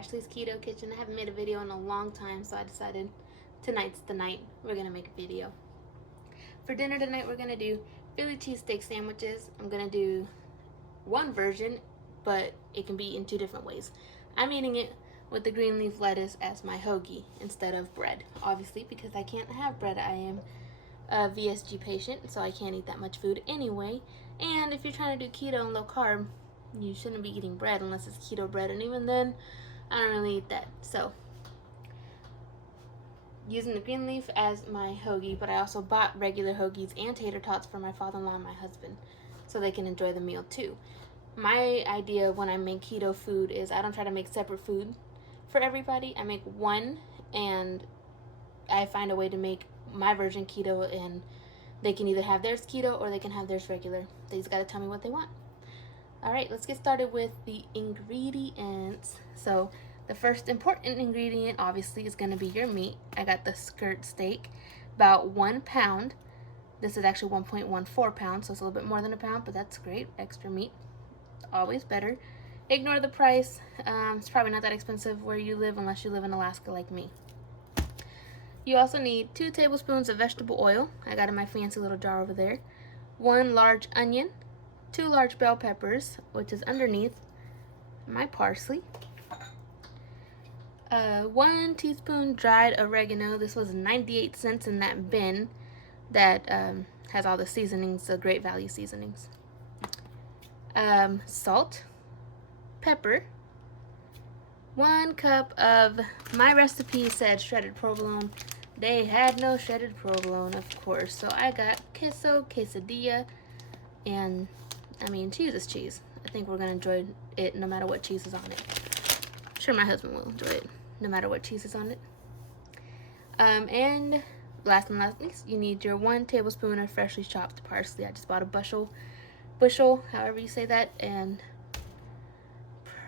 Ashley's Keto Kitchen. I haven't made a video in a long time, so I decided tonight's the night we're gonna make a video. For dinner tonight, we're gonna do Philly cheesesteak sandwiches. I'm gonna do one version, but it can be in two different ways. I'm eating it with the green leaf lettuce as my hoagie instead of bread, obviously, because I can't have bread. I am a VSG patient, so I can't eat that much food anyway. And if you're trying to do keto and low carb, you shouldn't be eating bread unless it's keto bread, and even then, I don't really eat that. So, using the green leaf as my hoagie, but I also bought regular hoagies and tater tots for my father-in-law and my husband, so they can enjoy the meal too. My idea when I make keto food is I don't try to make separate food for everybody. I make one, and I find a way to make my version keto, and they can either have theirs keto or they can have theirs regular. They just gotta tell me what they want. Alright, let's get started with the ingredients. So the first important ingredient obviously is going to be your meat. I got the skirt steak, about 1 pound. This is actually 1.14 pounds, so it's a little bit more than a pound, but that's great. Extra meat, always better. Ignore the price. It's probably not that expensive where you live unless you live in Alaska like me. You also need 2 tablespoons of vegetable oil. I got in my fancy little jar over there. 1 large onion, 2 large bell peppers, which is underneath my parsley. 1 teaspoon dried oregano. This was 98 cents in that bin that has all the seasonings, the Great Value seasonings. Salt, pepper, 1 cup of, my recipe said shredded provolone. They had no shredded provolone, of course, so I got queso, quesadilla, and I mean, cheese is cheese. I think we're gonna enjoy it no matter what cheese is on it. I'm sure my husband will enjoy it no matter what cheese is on it. And last but not least, you need your 1 tablespoon of freshly chopped parsley. I just bought a bushel, however you say that, and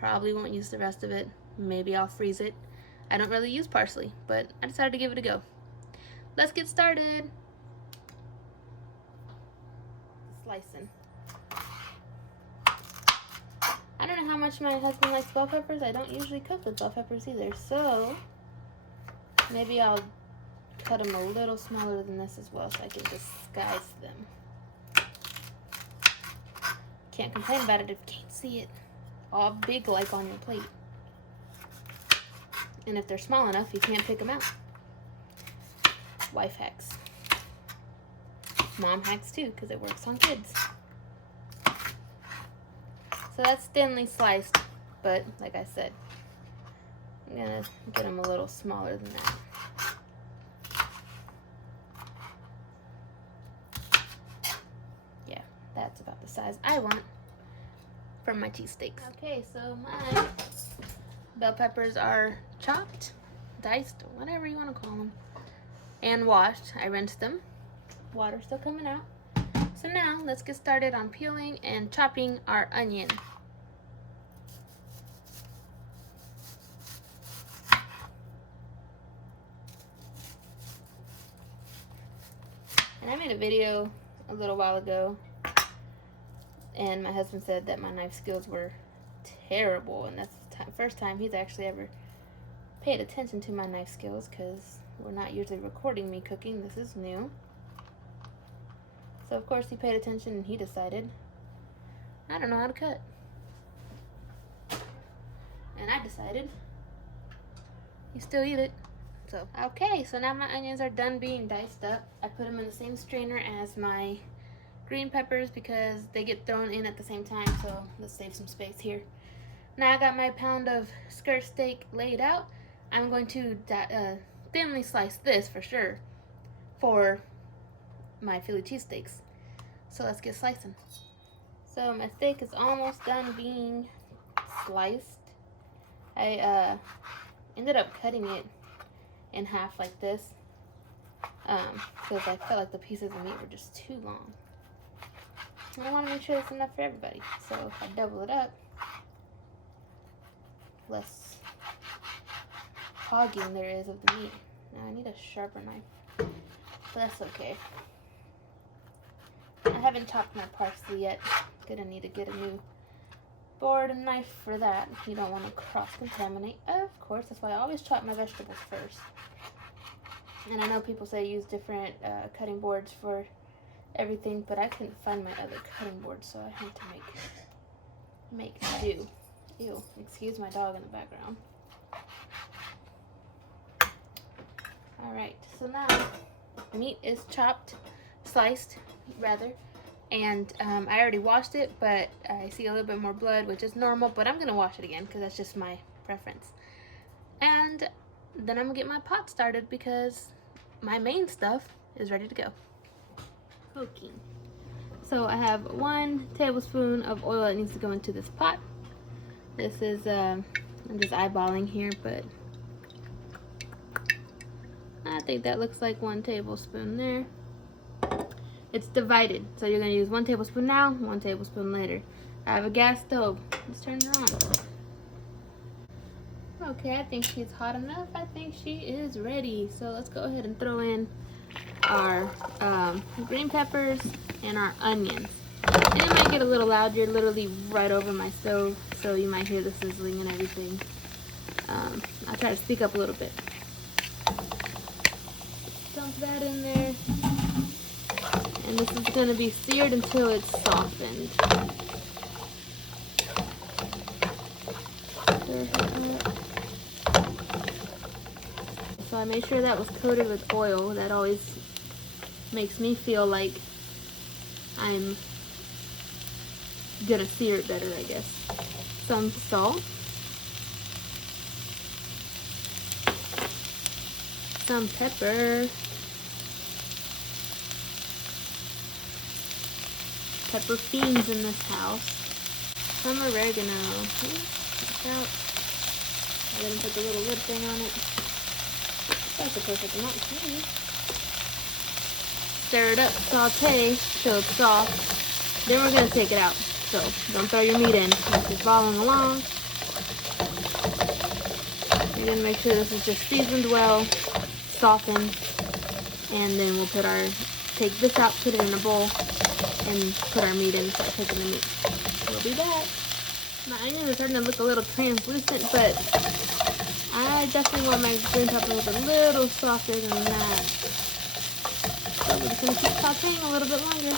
probably won't use the rest of it. Maybe I'll freeze it. I don't really use parsley, but I decided to give it a go. Let's get started. Slicing. I don't know how much my husband likes bell peppers. I don't usually cook with bell peppers either, so maybe I'll cut them a little smaller than this as well so I can disguise them. Can't complain about it if you can't see it all big like on your plate. And if they're small enough, you can't pick them out. Wife hacks. Mom hacks too, because it works on kids. So that's thinly sliced, but like I said, I'm gonna get them a little smaller than that. Yeah, that's about the size I want for my cheesesteaks. Okay, so my bell peppers are chopped, diced, whatever you want to call them, and washed. I rinsed them. Water's still coming out. So now let's get started on peeling and chopping our onion. And I made a video a little while ago, and my husband said that my knife skills were terrible, and that's the first time he's actually ever paid attention to my knife skills, because we're not usually recording me cooking. This is new. So of course he paid attention, and he decided, I don't know how to cut. And I decided, you still eat it. So, okay, so now my onions are done being diced up. I put them in the same strainer as my green peppers because they get thrown in at the same time, so let's save some space here. Now I got my pound of skirt steak laid out. I'm going to thinly slice this for sure for my Philly cheesesteaks. So let's get slicing. So my steak is almost done being sliced. I ended up cutting it in half like this because I felt like the pieces of meat were just too long. And I want to make sure that's enough for everybody. So if I double it up, less hogging there is of the meat. Now I need a sharper knife, but that's okay. I haven't chopped my parsley yet. Gonna need to get a new board and knife for that. You don't want to cross-contaminate. Of course, that's why I always chop my vegetables first. And I know people say use different cutting boards for everything, but I couldn't find my other cutting board, so I had to make do. Ew, excuse my dog in the background. Alright, so now meat is chopped, sliced rather, and I already washed it, but I see a little bit more blood, which is normal, but I'm gonna wash it again because that's just my preference. And then I'm gonna get my pot started because my main stuff is ready to go. Cooking. So I have 1 tablespoon of oil that needs to go into this pot. This is I'm just eyeballing here, but I think that looks like 1 tablespoon there. It's divided, so you're gonna use 1 tablespoon now, 1 tablespoon later. I have a gas stove. Let's turn her on. Okay, I think she's hot enough. I think she is ready. So let's go ahead and throw in our green peppers and our onions. And it might get a little loud. You're literally right over my stove, so you might hear the sizzling and everything. I'll try to speak up a little bit. Dump that in there. And this is going to be seared until it's softened. Stir her up. So I made sure that was coated with oil. That always makes me feel like I'm gonna sear it better, I guess. Some salt. Some pepper. Pepper fiends in this house. Some oregano. Watch out. I didn't put the little lid thing on it. That's the perfect amount. Stir it up, saute till it's soft. Then we're gonna take it out. So don't throw your meat in. It's just following along. You're gonna make sure this is just seasoned well, softened, and then we'll take this out, put it in a bowl, and put our meat in and start cooking the meat. We'll be back. My onions are starting to look a little translucent, but I definitely want my green peppers a little softer than that. So we're just gonna keep sauteing a little bit longer.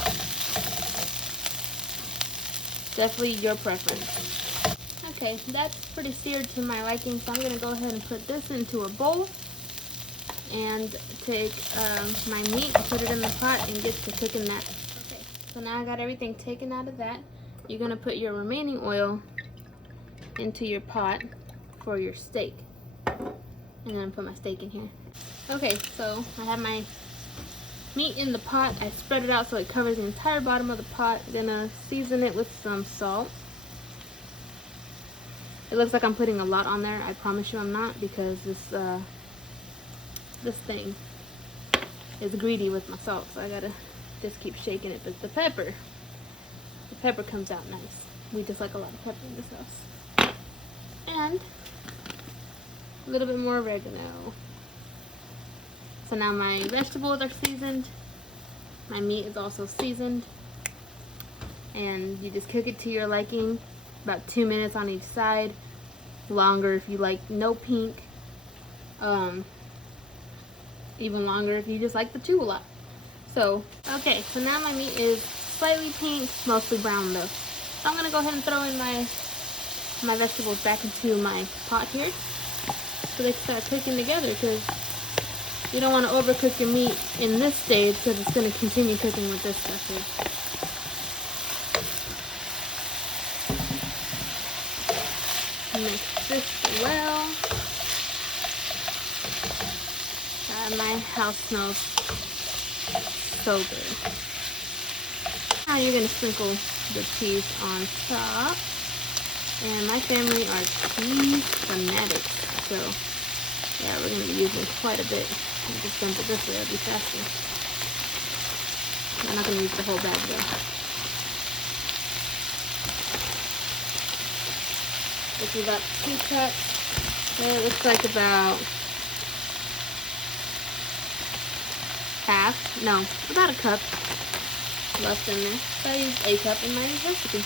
Definitely your preference. Okay, that's pretty seared to my liking, so I'm gonna go ahead and put this into a bowl and take my meat, put it in the pot, and get to cooking that. Okay, so now I got everything taken out of that. You're gonna put your remaining oil into your pot for your steak. And then put my steak in here. Okay, so I have my meat in the pot. I spread it out so it covers the entire bottom of the pot. Gonna season it with some salt. It looks like I'm putting a lot on there. I promise you I'm not, because this thing is greedy with my salt, so I gotta just keep shaking it. But the pepper comes out nice. We just like a lot of pepper in this house. And a little bit more oregano. So now my vegetables are seasoned. My meat is also seasoned. And you just cook it to your liking. About 2 minutes on each side. Longer if you like no pink. Even longer if you just like the chew a lot. So, okay, so now my meat is slightly pink, mostly brown though. So I'm gonna go ahead and throw in my vegetables back into my pot here, so they can start cooking together, because you don't want to overcook your meat in this stage, because it's going to continue cooking with this stuff here. Mix this well. My house smells so good. Now you're going to sprinkle the cheese on top. And my family are cheese fanatics, so yeah, we're going to be using quite a bit. I'll just dump it this way, it'll be faster. I'm not going to use the whole bag though. This is about 2 cups. It looks like about about a cup left in there. So I used a cup in my recipe.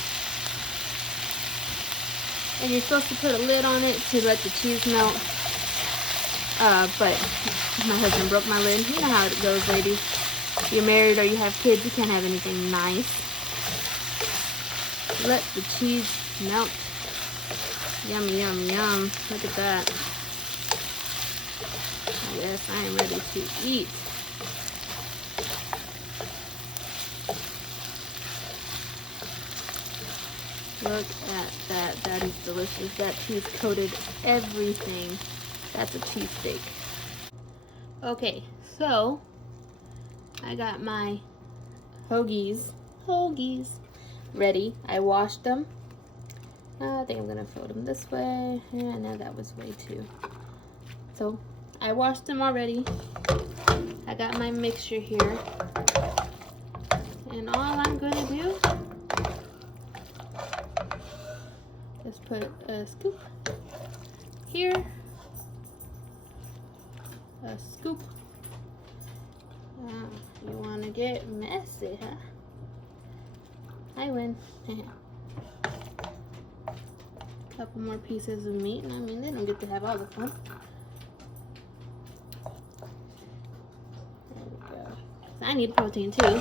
And you're supposed to put a lid on it to let the cheese melt. But my husband broke my lid. You know how it goes, ladies. If you're married or you have kids, you can't have anything nice. Let the cheese melt. Yum, yum, yum. Look at that. Yes, I am ready to eat. Look at that. That is delicious. That cheese coated everything. That's a cheesesteak. Okay, so I got my hoagies ready. I washed them. I think I'm gonna fold them this way. Yeah, no, that was way too. So I washed them already. I got my mixture here. And all I'm gonna do is put a scoop here. A scoop. You want to get messy, huh? I win. Couple more pieces of meat, and I mean, they don't get to have all the fun. There we go. I need protein too.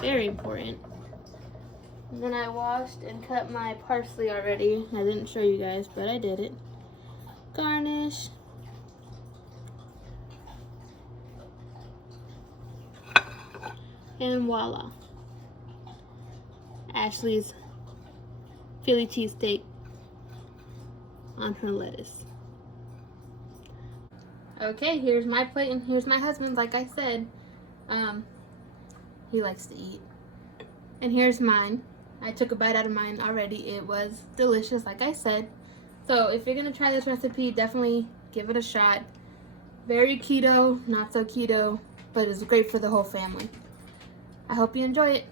Very important. And then I washed and cut my parsley already. I didn't show you guys, but I did it. Garnish. And voila. Ashley's Philly cheesesteak on her lettuce. Okay, here's my plate and here's my husband's. Like I said, he likes to eat. And here's mine. I took a bite out of mine already. It was delicious, like I said. So if you're gonna try this recipe, definitely give it a shot. Very keto, not so keto, but it's great for the whole family. I hope you enjoy it.